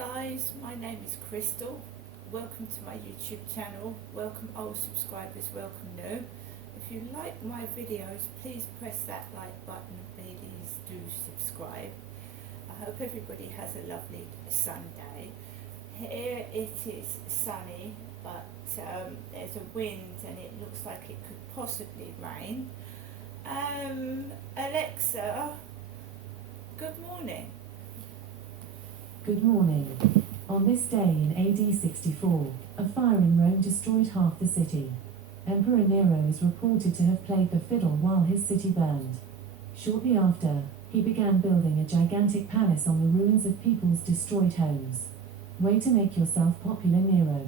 guys, my name is Crystal. Welcome to my YouTube channel. Welcome old subscribers, welcome new. If you like my videos, please press that like button. Please do subscribe. I hope everybody has a lovely Sunday. Here it is sunny, but there's a wind and it looks like it could possibly rain. Alexa, good morning. Good morning. On this day in AD 64, a fire in Rome destroyed half the city. Emperor Nero is reported to have played the fiddle while his city burned. Shortly after, he began building a gigantic palace on the ruins of people's destroyed homes. Way to make yourself popular, Nero.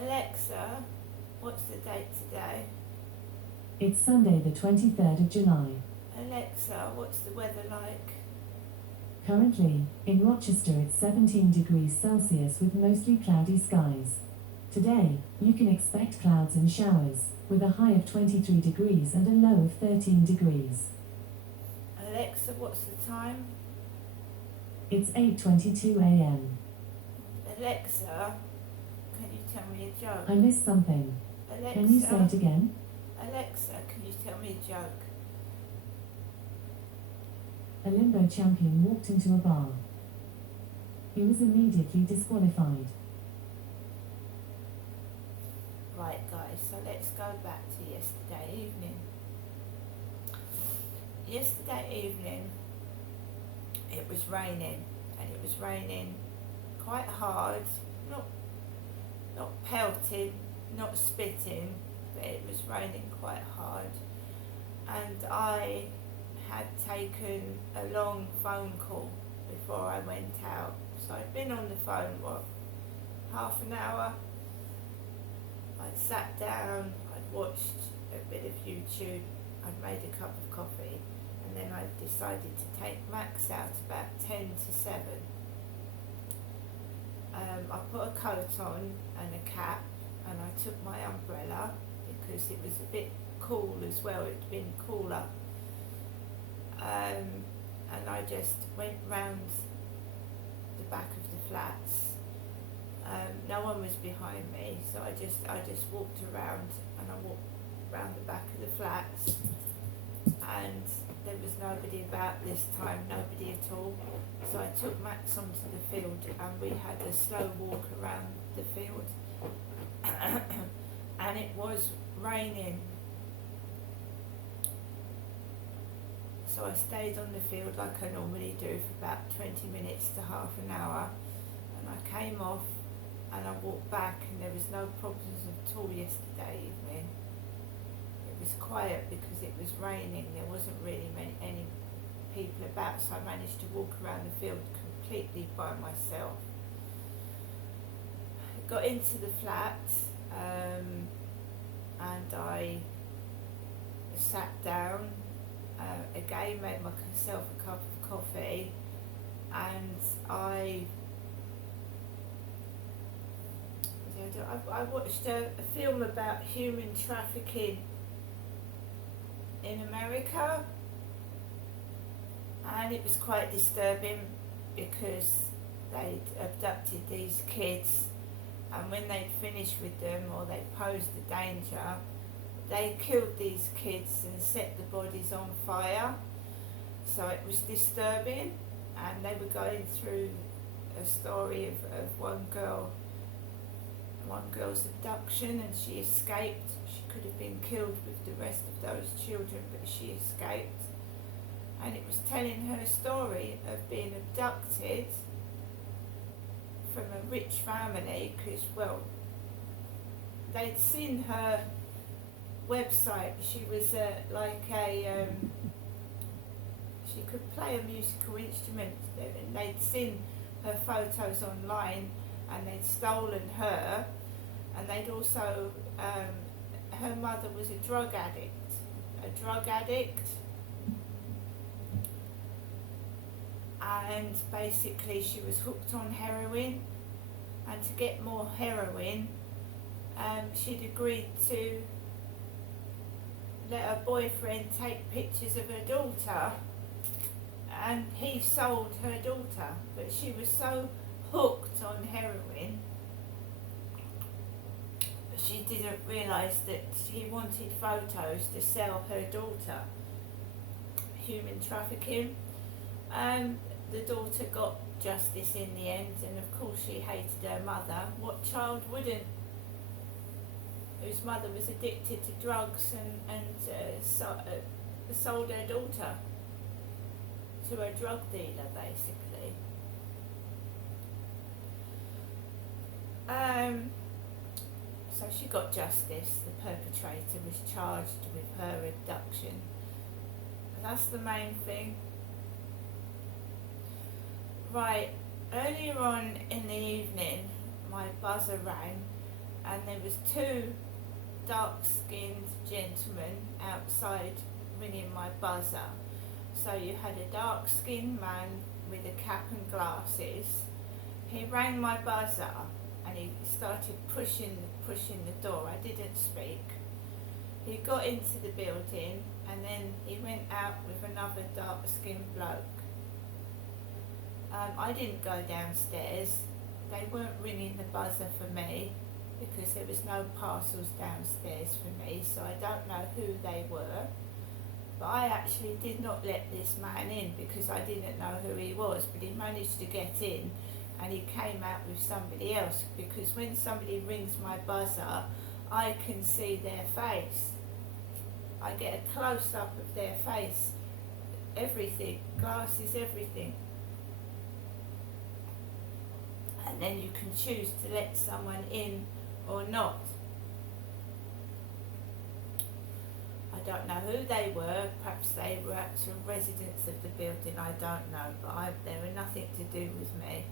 Alexa, what's the date today? It's Sunday the 23rd of July. Alexa, what's the weather like? Currently, in Rochester it's 17 degrees Celsius with mostly cloudy skies. Today, you can expect clouds and showers, with a high of 23 degrees and a low of 13 degrees. Alexa, what's the time? It's 8:22 a.m. Alexa, can you tell me a joke? I missed something. Alexa, Can you say it again? Alexa, can you tell me a joke? A limbo champion walked into a bar. He was immediately disqualified. Right guys, so let's go back to yesterday evening. Yesterday evening it was raining, and it was raining quite hard, not pelting, not spitting, but it was raining quite hard. And I had taken a long phone call before I went out. So I'd been on the phone, half an hour. I'd sat down, I'd watched a bit of YouTube, I'd made a cup of coffee, and then I decided to take Max out about 10 to 7. I put a coat on and a cap, and I took my umbrella because it was a bit cool as well, it'd been cooler. And I just went round the back of the flats. No one was behind me, so I just walked around, and I walked round the back of the flats, and there was nobody about this time, nobody at all. So I took Max onto the field, and we had a slow walk around the field. And it was raining. So I stayed on the field like I normally do for about 20 minutes to half an hour, and I came off and I walked back, and there was no problems at all yesterday evening. It was quiet because it was raining, there wasn't really any people about, so I managed to walk around the field completely by myself. I got into the flat, and I sat down. Again, made myself a cup of coffee, and I watched a film about human trafficking in America, and it was quite disturbing because they'd abducted these kids, and when they'd finished with them or they posed a danger, they killed these kids and set the bodies on fire. So it was disturbing, and they were going through a story of one girl's abduction, and she escaped. She could have been killed with the rest of those children, but she escaped. And it was telling her story of being abducted from a rich family, because, well, they'd seen her website. She was she could play a musical instrument, and they'd seen her photos online, and they'd stolen her, and they'd also her mother was a drug addict, and basically she was hooked on heroin, and to get more heroin, she'd agreed to let her boyfriend take pictures of her daughter, and he sold her daughter, but she was so hooked on heroin that she didn't realise that he wanted photos to sell her daughter. Human trafficking. The daughter got justice in the end, and of course she hated her mother. What child wouldn't? Whose mother was addicted to drugs and sold her daughter to a drug dealer, basically. So she got justice. The perpetrator was charged with her abduction. That's the main thing. Right, earlier on in the evening, my buzzer rang, and there was two dark-skinned gentlemen outside ringing my buzzer. So you had a dark-skinned man with a cap and glasses. He rang my buzzer and he started pushing the door. I didn't speak. He got into the building and then he went out with another dark-skinned bloke. I didn't go downstairs. They weren't ringing the buzzer for me because there was no parcels downstairs for me, so I don't know who they were. But I actually did not let this man in because I didn't know who he was, but he managed to get in and he came out with somebody else, because when somebody rings my buzzer, I can see their face. I get a close-up of their face, everything, glasses, everything. And then you can choose to let someone in or not. I don't know who they were. Perhaps they were actual residents of the building, I don't know, but they were nothing to do with me.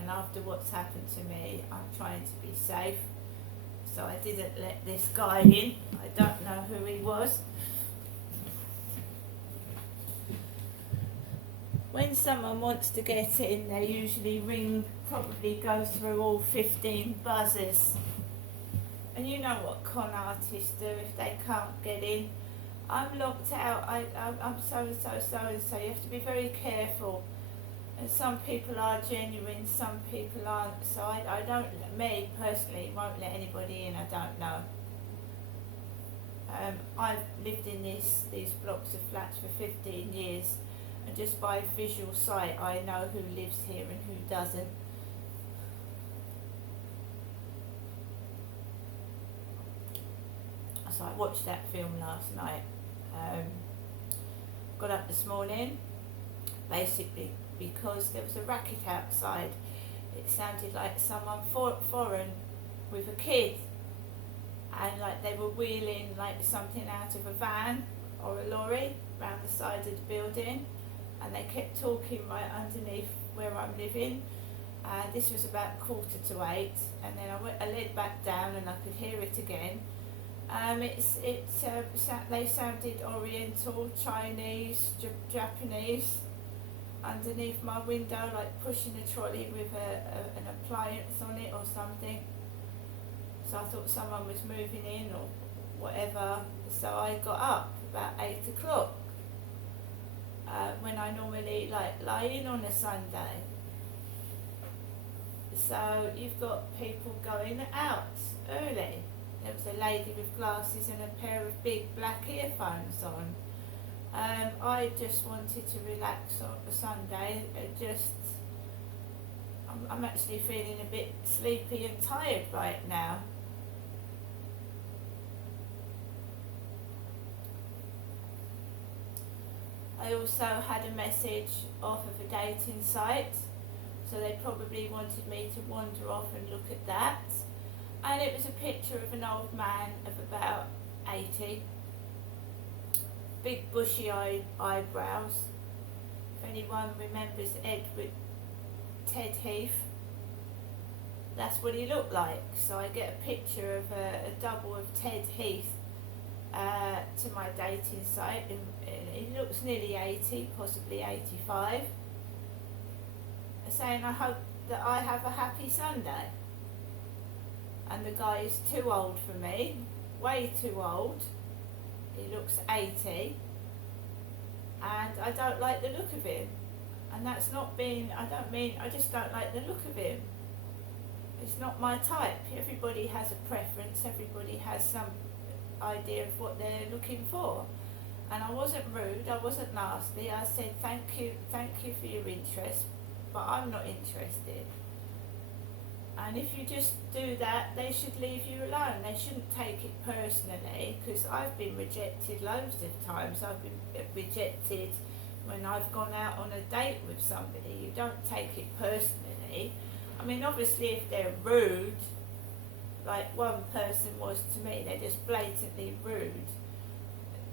And after what's happened to me, I'm trying to be safe, so I didn't let this guy in. I don't know who he was. When someone wants to get in, they usually probably go through all 15 buzzers. And you know what con artists do if they can't get in. I'm locked out, I'm so-and-so, so-and-so. You have to be very careful. And some people are genuine, some people aren't. So I don't, me personally, won't let anybody in I don't know. I've lived in these blocks of flats for 15 years. And just by visual sight, I know who lives here and who doesn't. So I watched that film last night. Got up this morning, basically because there was a racket outside. It sounded like someone foreign with a kid, and like they were wheeling like something out of a van or a lorry round the side of the building, and they kept talking right underneath where I'm living. This was about 7:45, and then I led back down and I could hear it again. They sounded Oriental, Chinese, Japanese, underneath my window, like pushing a trolley with an appliance on it or something. So I thought someone was moving in or whatever. So I got up about 8 o'clock, when I normally lie in on a Sunday. So you've got people going out early. There was a lady with glasses and a pair of big black earphones on. I just wanted to relax on a Sunday. I'm actually feeling a bit sleepy and tired right now. I also had a message off of a dating site, so they probably wanted me to wander off and look at that. And it was a picture of an old man of about 80, big bushy eyebrows. If anyone remembers Ted Heath, that's what he looked like. So I get a picture of a double of Ted Heath to my dating site, and he looks nearly 80, possibly 85, saying I hope that I have a happy Sunday. And the guy is too old for me, way too old. He looks 80, and I don't like the look of him. And that's not being, I just don't like the look of him. It's not my type. Everybody has a preference, everybody has some idea of what they're looking for. And I wasn't rude, I wasn't nasty. I said thank you for your interest, but I'm not interested. And if you just do that, they should leave you alone. They shouldn't take it personally, because I've been rejected loads of times. I've been rejected when I've gone out on a date with somebody. You don't take it personally. I mean, obviously if they're rude, like one person was to me, they're just blatantly rude,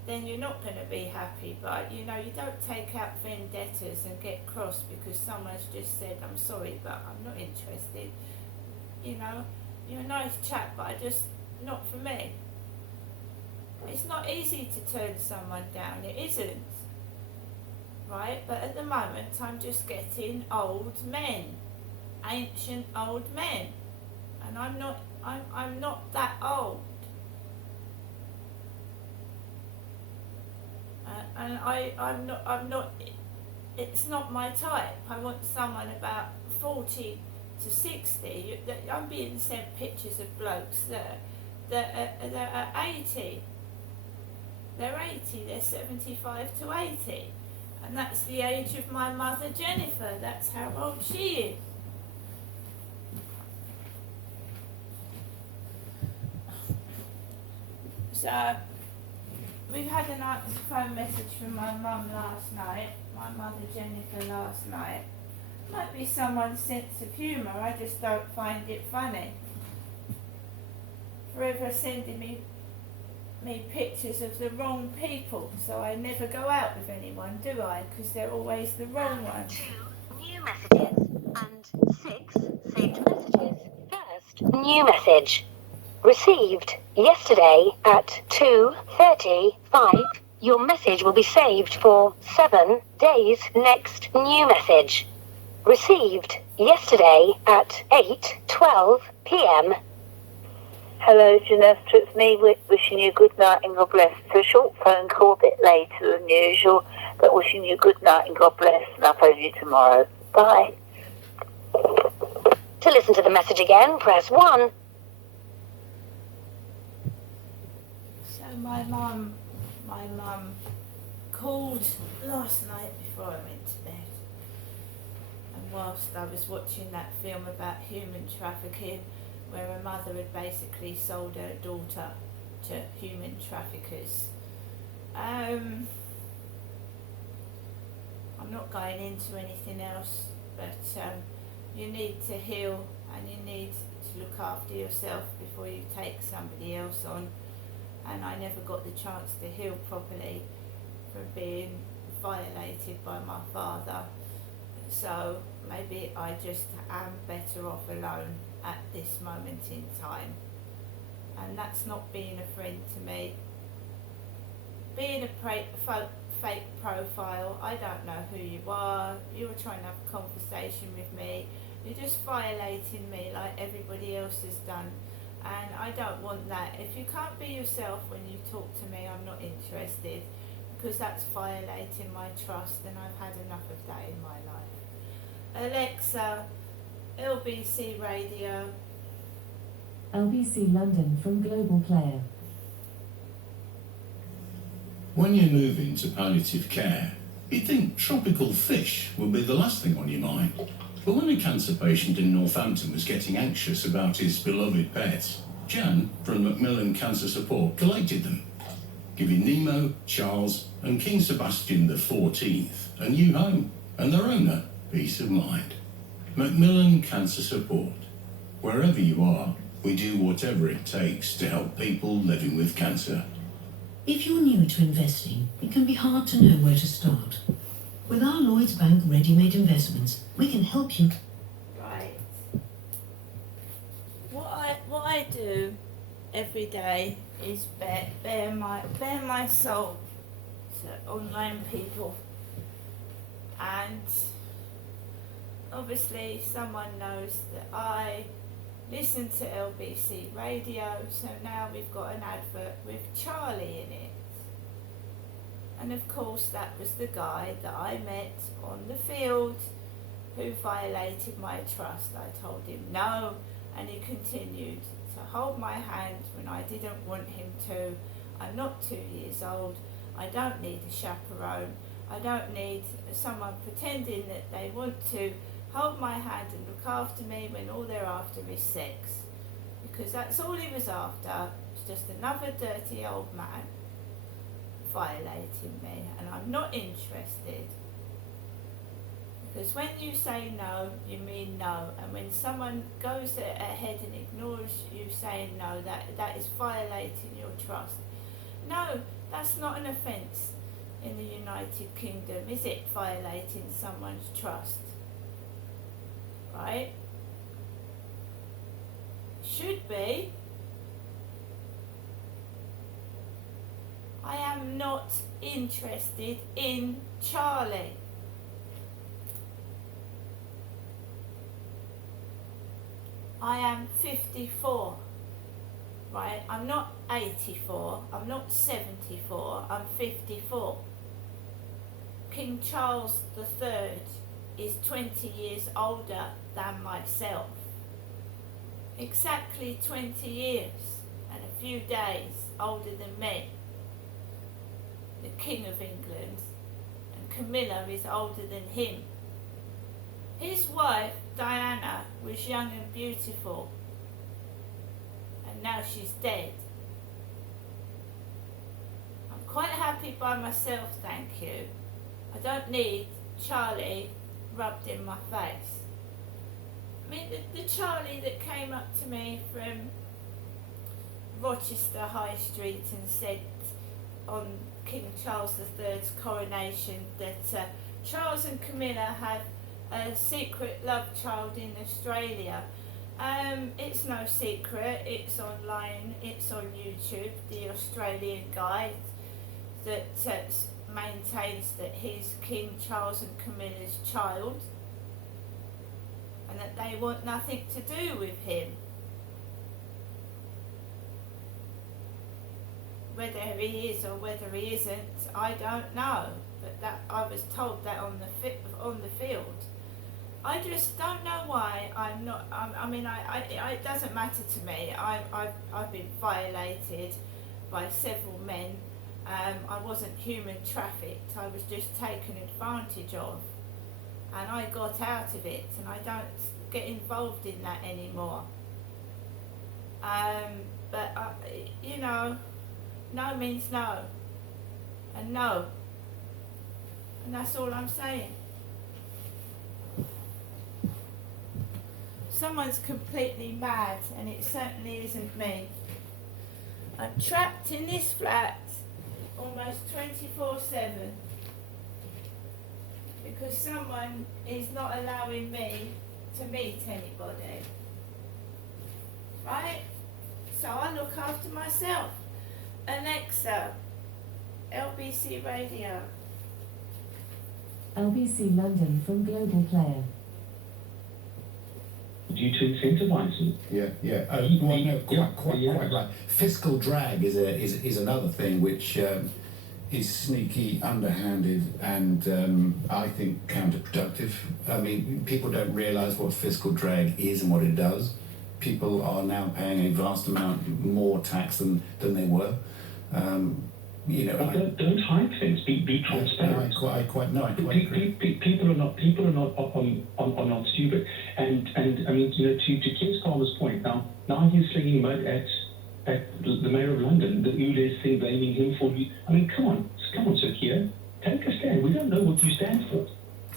then you're not going to be happy. But you know, you don't take out vendettas and get cross because someone's just said, I'm sorry, but I'm not interested. You know, you're a nice chap, but not for me. It's not easy to turn someone down, it isn't. Right, but at the moment I'm just getting old men, ancient old men, and I'm not that old. And I'm not, it's not my type. I want someone about 40 to 60. I'm being sent pictures of blokes that are 80. They're 80, they're 75 to 80. And that's the age of my mother Jennifer, that's how old she is. So, we've had a nice phone message from my mum last night, my mother Jennifer last night. Might be someone's sense of humour, I just don't find it funny. Forever sending me pictures of the wrong people, so I never go out with anyone, do I? Because they're always the wrong ones. 2 new messages and 6 saved messages. First new message. Received yesterday at 2:35. Your message will be saved for 7 days. Next new message. Received yesterday at 8:12 p.m. Hello, Janessa, it's me wishing you good night and God bless. It's a short phone call, a bit later than usual, but wishing you good night and God bless, and I'll phone you tomorrow. Bye. To listen to the message again, press 1. So my mum called last night before I went to bed, and whilst I was watching that film about human trafficking, where a mother had basically sold her daughter to human traffickers. I'm not going into anything else, but you need to heal and you need to look after yourself before you take somebody else on. And I never got the chance to heal properly from being violated by my father. So maybe I just am better off alone at this moment in time. And that's not being a friend to me. Being a fake profile, I don't know who you are, you're trying to have a conversation with me, you're just violating me like everybody else has done. And I don't want that. If you can't be yourself when you talk to me, I'm not interested, because that's violating my trust, and I've had enough of that in my life. Alexa, LBC Radio. LBC London from Global Player. When you're moving to palliative care, you'd think tropical fish would be the last thing on your mind. But when a cancer patient in Northampton was getting anxious about his beloved pets, Jan from Macmillan Cancer Support collected them, giving Nemo, Charles and King Sebastian XIV a new home and their owner peace of mind. Macmillan Cancer Support. Wherever you are, we do whatever it takes to help people living with cancer. If you're new to investing, it can be hard to know where to start. With our Lloyds Bank ready-made investments, we can help you. Right. What I do every day is bare my soul to online people, and obviously someone knows that I listen to LBC Radio, so now we've got an advert with Charlie in it. And of course that was the guy that I met on the field who violated my trust. I told him no, and he continued to hold my hand when I didn't want him to. I'm not 2 years old. I don't need a chaperone. I don't need someone pretending that they want to hold my hand and look after me when all they're after is sex. Because that's all he was after. It's just another dirty old man violating me, and I'm not interested. Because when you say no, you mean no, and when someone goes ahead and ignores you saying no, that is violating your trust. No, that's not an offence in the United Kingdom, is it? Violating someone's trust, right? Should be. I am not interested in Charlie. I am 54, right? I'm not 84, I'm not 74, I'm 54. King Charles III is 20 years older than myself. Exactly 20 years and a few days older than me. The King of England, and Camilla is older than him. His wife, Diana, was young and beautiful, and now she's dead. I'm quite happy by myself, thank you. I don't need Charlie rubbed in my face. I mean, the Charlie that came up to me from Rochester High Street and said on King Charles III's coronation that Charles and Camilla have a secret love child in Australia. It's no secret, it's online, it's on YouTube. The Australian guy that maintains that he's King Charles and Camilla's child and that they want nothing to do with him. Whether he is or whether he isn't, I don't know. But that I was told that on the field. I just don't know why I'm not. It doesn't matter to me. I've been violated by several men. I wasn't human trafficked. I was just taken advantage of, and I got out of it. And I don't get involved in that anymore. But you know. No means no, and no, and that's all I'm saying. Someone's completely mad, and it certainly isn't me. I'm trapped in this flat almost 24/7 because someone is not allowing me to meet anybody, right? So I look after myself. Alexa, LBC Radio. LBC London from Global Player. Due to incentivize them. Yeah. Well, no, quite right. Fiscal drag is another thing which is sneaky, underhanded, and I think counterproductive. I mean, people don't realise what fiscal drag is and what it does. People are now paying a vast amount more tax than they were. Don't hide things. Be transparent. I quite agree. People are not stupid. And I mean, to Keir Starmer's point, now he's slinging mud at the Mayor of London, the ULEZ thing, blaming him for. I mean, come on, Sir Keir, take a stand. We don't know what you stand for.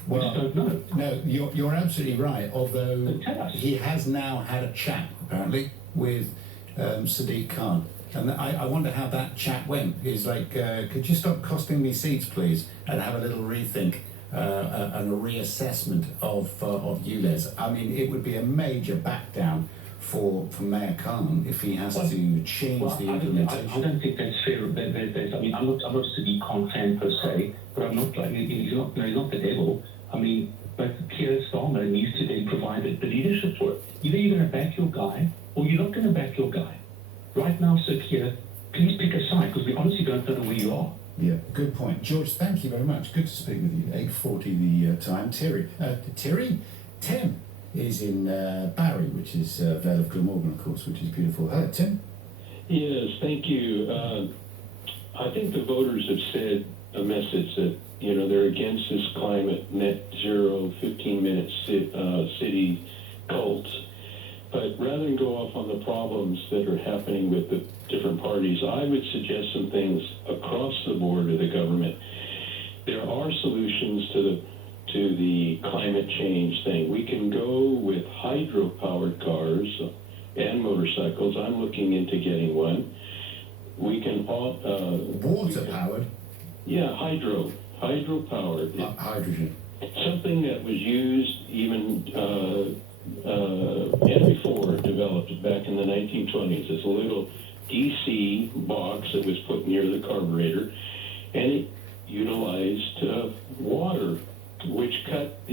We just don't know. No, you're absolutely right. Although tell us. He has now had a chat apparently with Sadiq Khan. And I wonder how that chat went. He's like, could you stop costing me seats, please, and have a little rethink and a reassessment of ULEZ. I mean, it would be a major back down for Mayor Khan if he has to change the implementation. I don't think that's fair. I mean, I'm not a Sadiq Khan fan per se, but I'm not like he's not the devil. I mean, but Keir Starmer needs to then provide the leadership for it. Either you're going to back your guy or you're not going to back your guy. Right now, Sir Keir, please pick a side because we honestly don't know where you are. Yeah, good point. George, thank you very much. Good to speak with you. 8:40 the time. Tim is in Barry, which is Vale of Glamorgan, of course, which is beautiful. Hello, Tim. Yes, thank you. I think the voters have said a message that, you know, they're against this climate net zero 15-minute city cult. But rather than go off on the problems that are happening with the different parties, I would suggest some things across the board of the government. There are solutions to the climate change thing. We can go with hydro-powered cars and motorcycles. I'm looking into getting one. We can all Water powered. yeah, hydro-powered. Hydrogen. Something that was used even Henry Ford developed back in the 1920s. It's a little DC box that was put near the carburetor, and it utilized water, which cut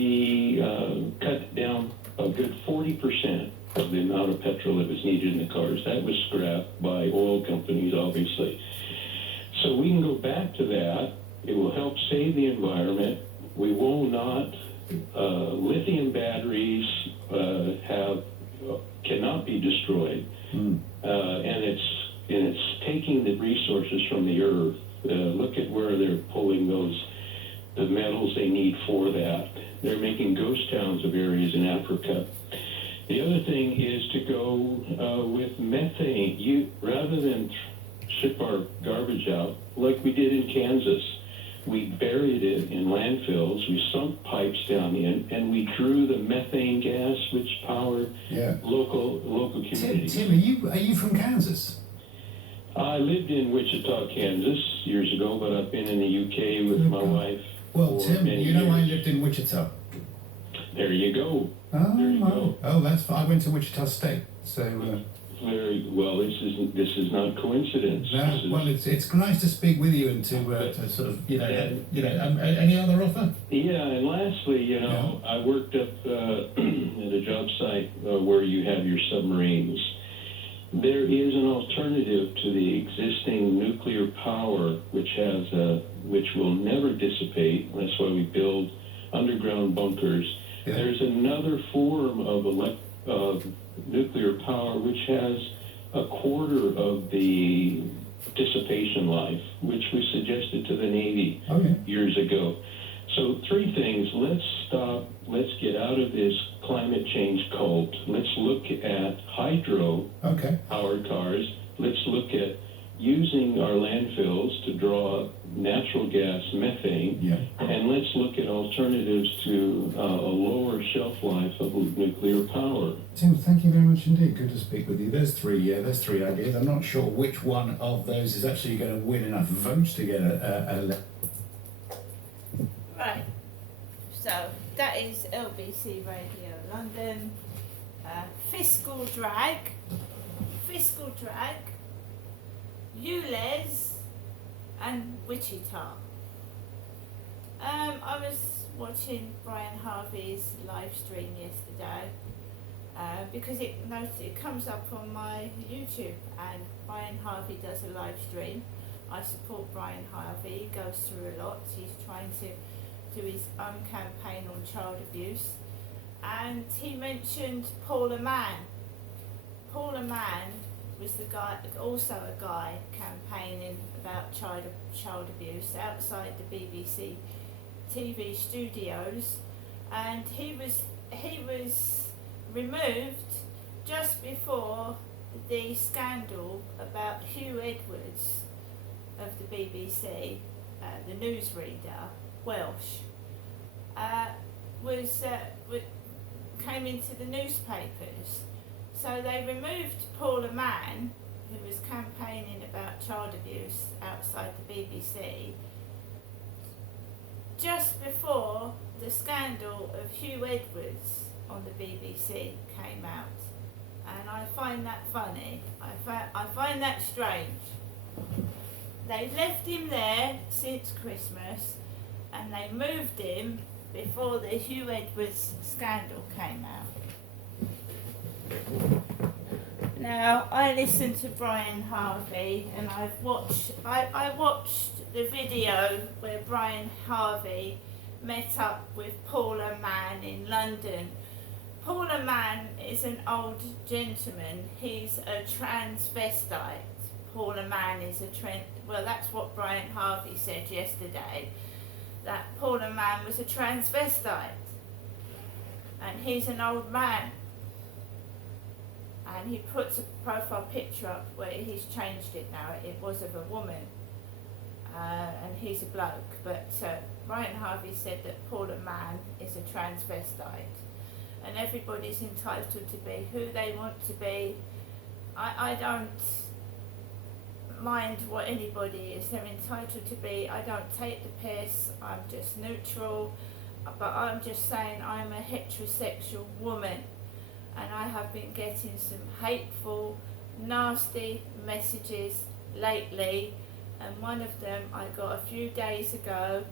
down a good 40% of the amount of petrol that was needed in the cars. That was scrapped by oil companies, obviously. So we can go back to that. It will help save the environment. We will not. Lithium batteries cannot be destroyed, and it's taking the resources from the earth. Look at where they're pulling the metals they need for that. They're making ghost towns of areas in Africa. The other thing is to go with methane. Rather than ship our garbage out like we did in Kansas, we buried it in landfills, we sunk pipes down in, and we drew the methane gas, which powered local communities. Tim, are you from Kansas? I lived in Wichita, Kansas years ago, but I've been in the UK with my wife. Well, for Tim, many you know years. I lived in Wichita. There you go. Oh, There you go. oh, that's fine. I went to Wichita State, so. Very well. This is not coincidence. No, well, it's nice to speak with you and to sort of any other offer? Yeah, and lastly, I worked up at a job site where you have your submarines. There is an alternative to the existing nuclear power, which will never dissipate. That's why we build underground bunkers. Yeah. There's another form of nuclear power which has a quarter of the dissipation life, which we suggested to the Navy years ago. So 3 things. Let's get out of this climate change cult. Let's look at hydro-powered cars. Let's look at using our landfills to draw natural gas methane. Yeah. And let's look at alternatives to a lower shelf life of nuclear power. Tim, thank you very much indeed. Good to speak with you. There's 3 ideas. I'm not sure which one of those is actually going to win enough votes to get a Right. So that is LBC Radio London. Fiscal drag, ULEZ, and Wichita. I was watching Brian Harvey's live stream yesterday because it comes up on my YouTube, and Brian Harvey does a live stream. I support Brian Harvey. He goes through a lot. He's trying to do his own campaign on child abuse, and he mentioned Paula Mann. Paula Mann was also a guy campaigning about child abuse outside the BBC TV studios, and he was removed just before the scandal about Hugh Edwards of the BBC, the newsreader, Welsh, came into the newspapers. So they removed Paula Mann, who was campaigning about child abuse outside the BBC, just before the scandal of Hugh Edwards on the BBC came out. And I find that funny. I find that strange. They left him there since Christmas, and they moved him before the Hugh Edwards scandal came out. Now, I listened to Brian Harvey, and I watched the video where Brian Harvey met up with Paula Mann in London. Paula Mann is an old gentleman. He's a transvestite. Paula Mann is well, that's what Brian Harvey said yesterday, that Paula Mann was a transvestite. And he's an old man. And he puts a profile picture up where he's changed it now. It was of a woman. And he's a bloke. But Brian Harvey said that Paula Mann is a transvestite. And everybody's entitled to be who they want to be. I don't mind what anybody is. They're entitled to be. I don't take the piss. I'm just neutral. But I'm just saying I'm a heterosexual woman. And I have been getting some hateful, nasty messages lately. And one of them I got a few days ago.